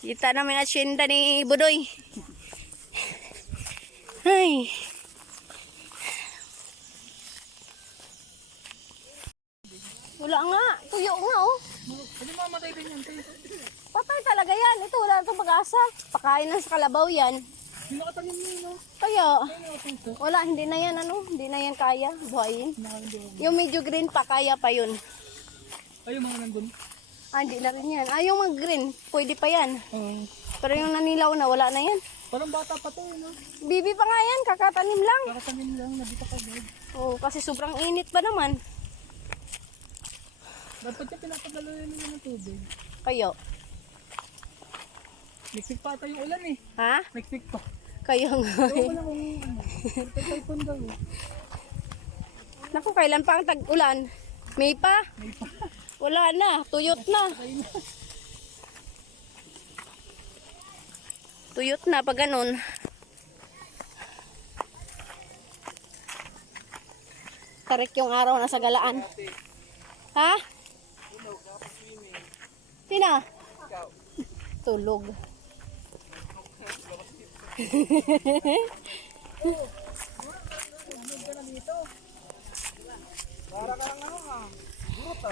Kita namin asyenda ni Budoy. Ay. Wala nga. Tuyo nga oh. Pwede mamatay din yan. Patay talaga yan. Ito wala itong pag-asa. Pakain na sa kalabaw yan. Hindi nakatanim mo yun, no? Kaya, Ay, ito. wala. Hindi na yan ano. Hindi na yan kaya. Buhayin. Yung medyo green pa, kaya pa yun. Ay, yung mga nandun. Ah, hindi na rin yan. Ah, yung mag-green, pwede pa yan. Pero yung nanilaw na, wala na yan. Parang bata pa to, no? Bibi pa nga yan, kakatanim lang. Kakatanim lang, nabita ka agad. Oo, kasi sobrang init pa naman. Dapat siya pinapagalo yun ng tubig. Kayo. Next pa ata yung ulan eh. Ha? Next pa. Kayo nga. Ewan ko lang kung ano. Typhoon daw eh. Naku, kailan pa ang tag-ulan? May pa? May pa. Wala na, tuyot na. Tuyot na pag ganun. Tarik yung araw na sa galaan. Ha? Sino? Tulog. Para ka lang ano ha. Guruta.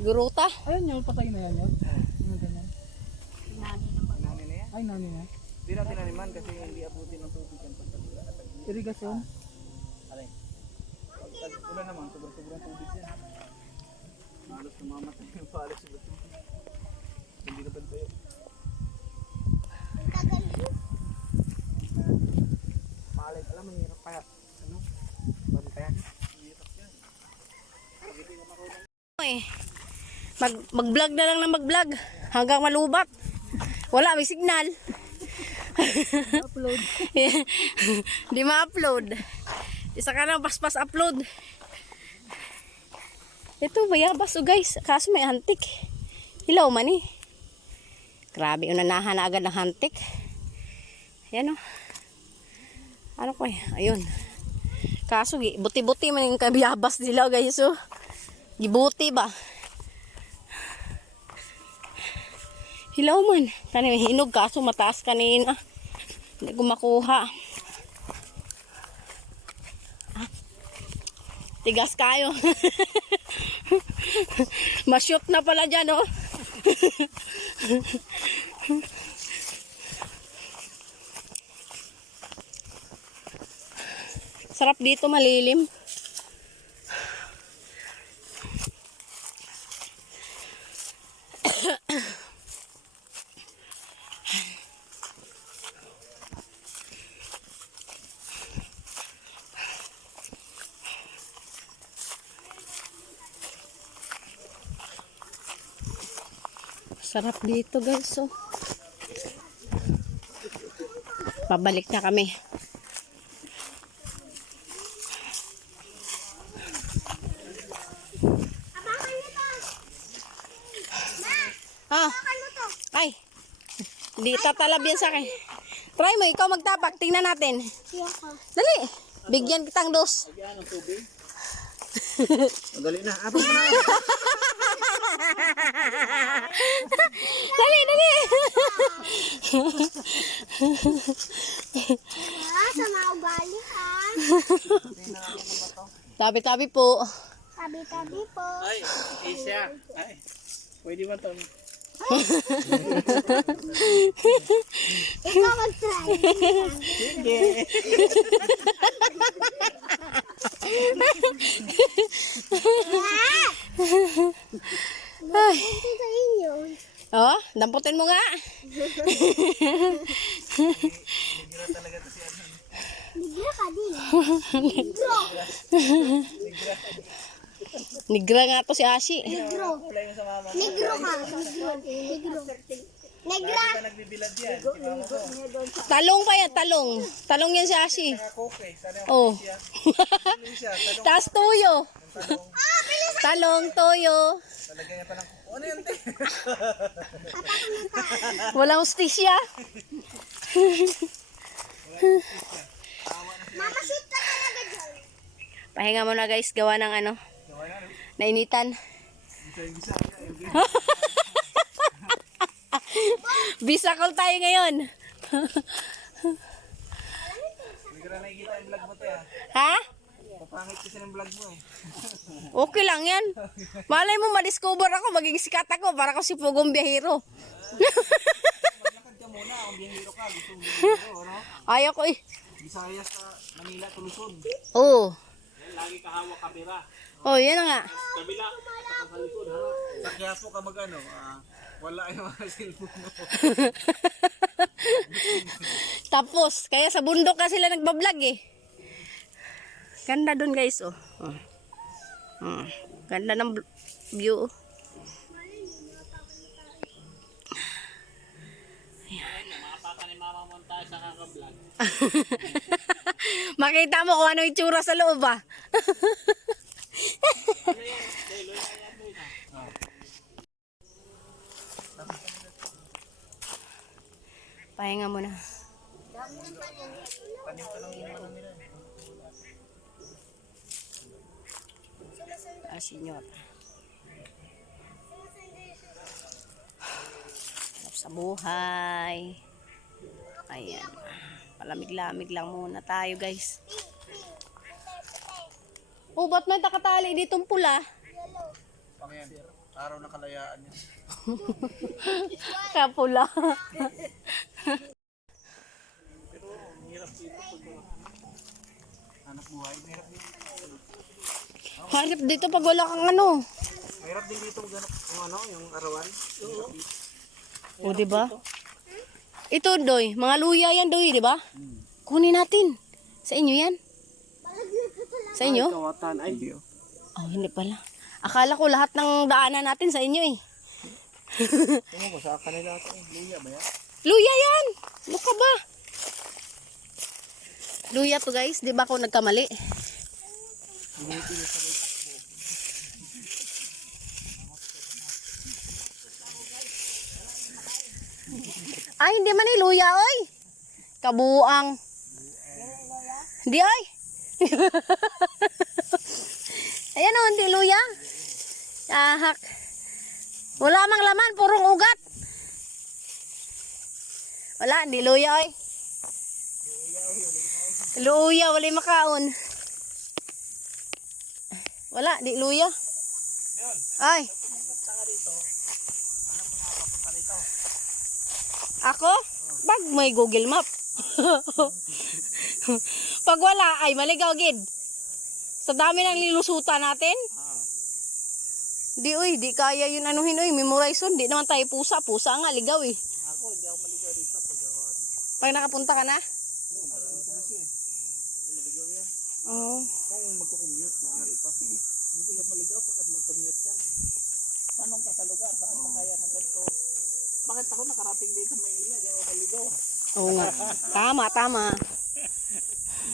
Guruta? Ayun yung patay na yan yun. Yung ganyan. Nani na yan? Ay, nani na. Hindi na tinaniman kasi hindi abutin ng tubig ang pagkatula. Irigasyon. Alay. Ulan naman, sobrang tubig yan. Halos namamatay yung palas sa tubig. Hindi na bantayo. Palit, alam mo, hirap kaya. Ano? Bantayan. Hirap yan. Mag-vlog na lang na mag-vlog hanggang malubak. Wala, may signal. Upload. Di ma-upload. Isa ka na paspas upload. Ito bayabas o guys. Kaso may antik. Hilaw man eh. Grabe, unanahan na agad ng antik. Ayan o. Ano ko eh. Ayun. Kaso buti-buti man yung kabiyabas nila guys o. Gibuti ba? Hilaw man. Tanim hinog kaso mataas kanina. Hindi ko makuha. Ah. Tigas kayo. Masyot na pala dyan oh. Sarap dito, malilim. Sarap dito guys oh. Pabalik na kami. Ah. Ay. Di tatalab yan sa akin. Try mo, ikaw magtapak. Tingnan natin. Dali. Bigyan kitang dos. Lagyan ng tubig. Madali na. Apos mo na. Dali, dali. Sama ugali ha. Tabi-tabi po. Tabi-tabi po. Ay, Asia. Ay, pwede ba ito? Ikaw mag-try. Sige. Ay. Ito sa inyo. Oh, damputin mo nga. Bigla ka din. Nigra nga to si Ashi. Negro. Apply mo sa mama. Negro ka. Negro. Negra. Lagi ba nagbibilad yan? Si mama ko. Talong pa yan, talong. Talong yan si Ashi. Nakakoke. Sana Oh. siya. Talong siya. Talong. Taas tuyo. Talong. Talong, tuyo. Talagyan niya pa ng... Ano yun? Te? Walang hustisya. Mama, shoot ka talaga dyan. Pahinga muna guys, gawa ng ano. Nainitan. Visa call tayo ngayon. Hindi ko na nakikita yung vlog mo te ah. Ha? Papangit kasi ng vlog mo eh. Okay lang yan. Malay mo, ma-discover ako, maging sikat ako, para ko si Pugong Biyahero. Maglakad ka muna kung biyahero ka. Gusto mong biyahero, ano? Ayaw ko eh. Visayas sa Manila, Tulusod. Oo. Lagi ka hawak kamera. Oh, yan na nga. Kabila, sa likod, ha? Sa Quiapo ka mag-ano, wala yung mga cellphone mo. Tapos, kaya sa bundok ka sila nagbablog eh. Ganda dun guys, oh. Ganda ng view. Makita mo kung ano yung tsura sa loob ah. Pahinga muna. Senyor. Sarap sa buhay. Ayan. Palamig-lamig lang muna tayo, guys. Oh, ba't may takatali ditong pula? Pang yan, araw na kalayaan yan. Kapula. Anak buhay, mahirap din. Harap dito pag wala kang ano. Mahirap din dito maghanap yung ano, yung arawan. O, diba? Ito, Doy. Mga luya yan, Doy, diba? Kunin natin. Sa inyo yan? Sa inyo? Kawatan, ay. Hindi oh. Oh, hindi pala. Akala ko lahat ng daanan natin sa inyo eh. Ano ba sa kanila ito? Luya ba yan? Luya yan! Ano ka ba? Luya to guys. Di ba ako nagkamali? Ay, hindi man eh. Luya, oy. Kabuang. Hindi, oy. Ayan o, hindi luya. Ahak. Wala mang laman, purong ugat. Wala, hindi luya, oy. Luya, wala makaon. Wala, di luya. Ay. Ako? Pag may Google Map. Pag wala, ay maligaw gid. Sa dami ng lilusutan natin. Di uy, di kaya yun anuhin uy, memorize yun. Di naman tayo pusa. Pusa nga, ligaw eh. Ako, hindi ako maligaw dito pag ako ano. Pag nakapunta ka na? Oo. Kung magkukommute, maaari pa. Hindi ka maligaw pagkat mag-commute ka. Tanong ka sa lugar, saan ka kaya na ganito? Bakit ako nakarating dito Maynila, di ako maligaw. Oo nga. Tama, tama.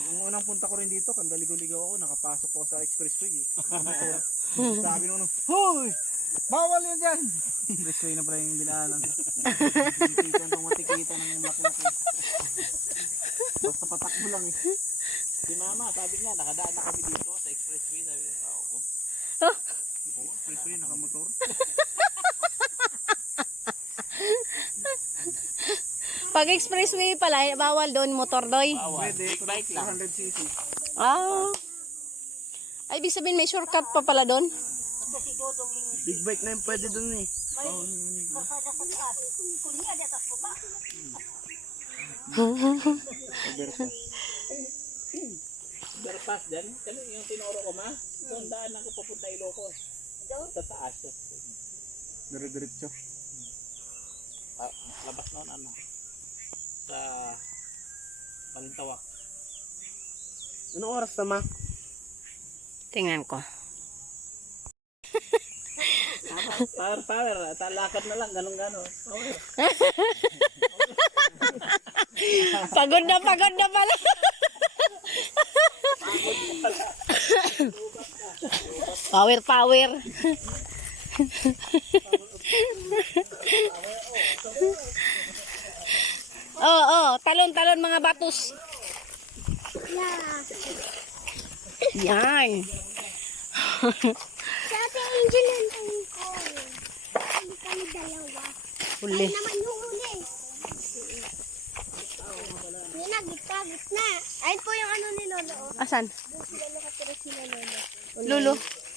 Ang unang punta ko rin dito, kandaligo-ligaw ako, nakapasok ako sa expressway. Sabi nung, hoy! Bawal yun dyan! Expressway na pala yung dinaanan. Hindi ka nung matikita ng laki-laki. Basta patakbo lang eh. Si mama, sabi niya, nakadaan na kami dito sa expressway. Sabi niya, ako. Expressway, nakamotor. Pag expressway pala, bawal doon motor doy. Pwede, bike lang. 200cc. Ah. Ay, ibig sabihin may shortcut pa pala doon. Big bike na yung pwede dun eh. Overpass dyan? Kano yung tinuro ko ma? Doon daan ako papunta Ilocos. Sa taas. Dire-diretso. Labas noon ano? Sa Balintawak. Anong oras na ma? Tingnan ko. Power. Talakad na lang, ganun-ganon. Pagod na pala. Power. Talon mga batos. Yan. Sa Ate Angel ang tanong ko. Hindi kami dalawa. Huli. Naman yung huli. Yun na, gitna. Ayun po yung ano ni Lolo. Oh. Asan? Doon sila nakatira sila Lolo. Lolo.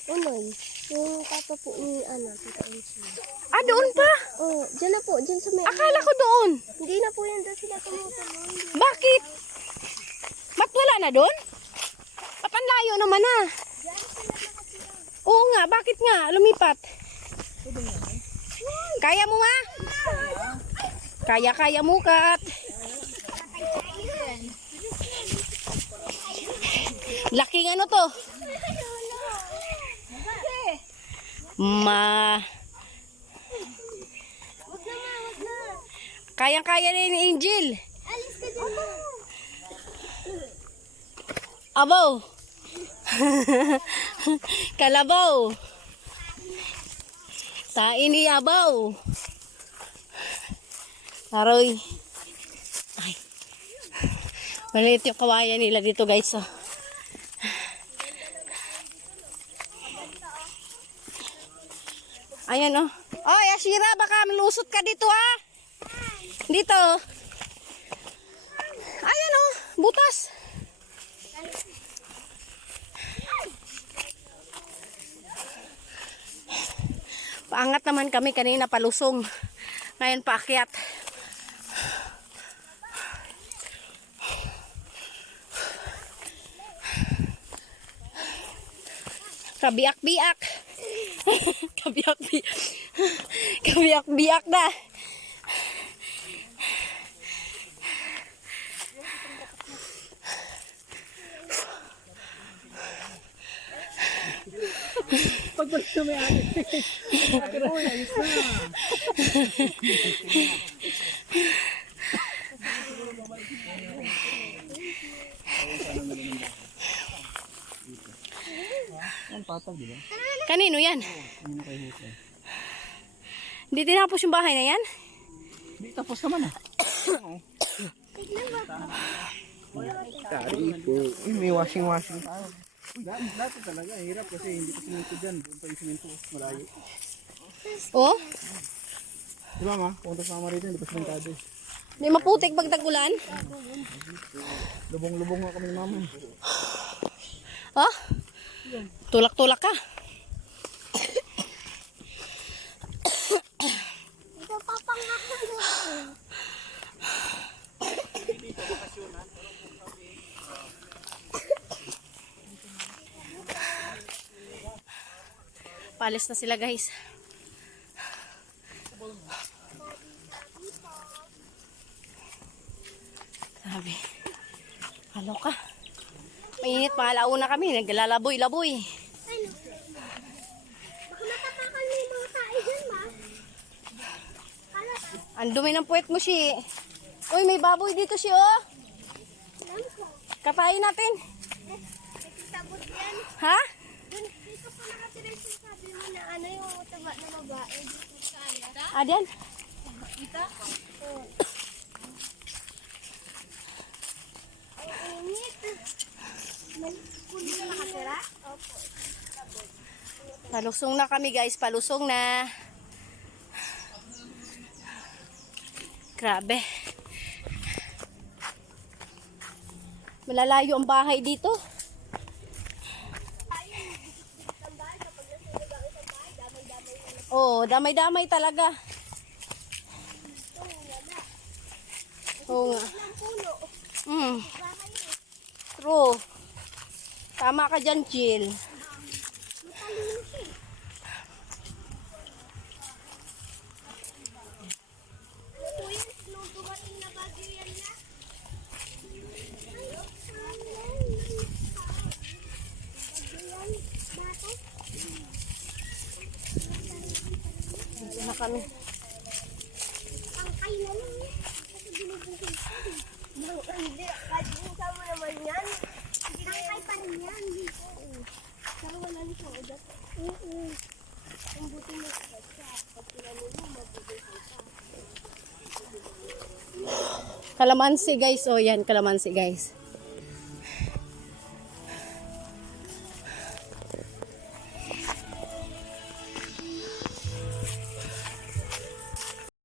Unoy. Yung papa po ni Tita Elsie. Ah, doon pa. Oh, dyan na po. Dyan sa may... Akala ko doon. Hindi na po yan doon sila tumutuloy. Bakit? Ba't wala na doon? Ba't ang layo naman ah? Oo nga, bakit nga? Lumipat. Kaya mo nga? Kaya mo, Kat. Laking ano to? Kayang-kaya na ni Angel. Alis ka dyan. Abaw. Kalabaw. Tain ni abaw. Aroy. Ay. Maliit yung kawayan nila dito, guys. Oh. Ayan, oh. Oh, Yashira, baka malusot ka dito, ha? Dito. Ayan, oh. Butas. Paangat naman kami kanina, palusong. Ngayon paakyat. Kabiyak-biyak. Kabiyak-biyak. Kabiyak-biyak na. Pagbalik na may ate. Uy, ayos na. Ang patag, di ba? Kanino yan? Hindi tinapos yung bahay na yan? Hindi, tapos naman ah. May washing tayo. Dati talaga, hirap kasi hindi pa siminto dyan. Doon pa yung siminto, malayo. Oh? Di ba ma? Punta sa mama rito, hindi pa simentado. Hindi maputik pag tag-ulan? Lubong-lubong nga kami ni mama. Oh? Tulak-tulak ka. Ito papangakan mo. Palis na sila, guys. Sabi. Halo ka. Mainit pa, alauna kami. Naglalaboy-laboy. Ano? Baka matapakan mo yung mga tae dyan, ma. Ang dumi ng puwet mo, si. Uy, may baboy dito, si, oh. Alam ko. Katayin natin. Nagkitabot yan. Ha? Dito po nakatira yung sabi mo na ano yung taba na babae. Dito sa ano. Ah, diyan. Dito? Oo. Ang init. Kundi ka nakatira? Opo. Palusong na kami, guys. Palusong na. Grabe. Malalayo ang bahay dito. Oo, damay-damay talaga. Oo nga. True. Tama ka dyan, Jill. Dito na kami. Ang kailan lang. Kasi binubungkin ko. Hindi. Kadinsa mo naman yan. Tangkay pa rin yan. Pero wala nito. Ang buti mo siya. Pag tinanong mo, mabubungkin ka. Kalamansi, guys. O, yan, kalamansi, guys.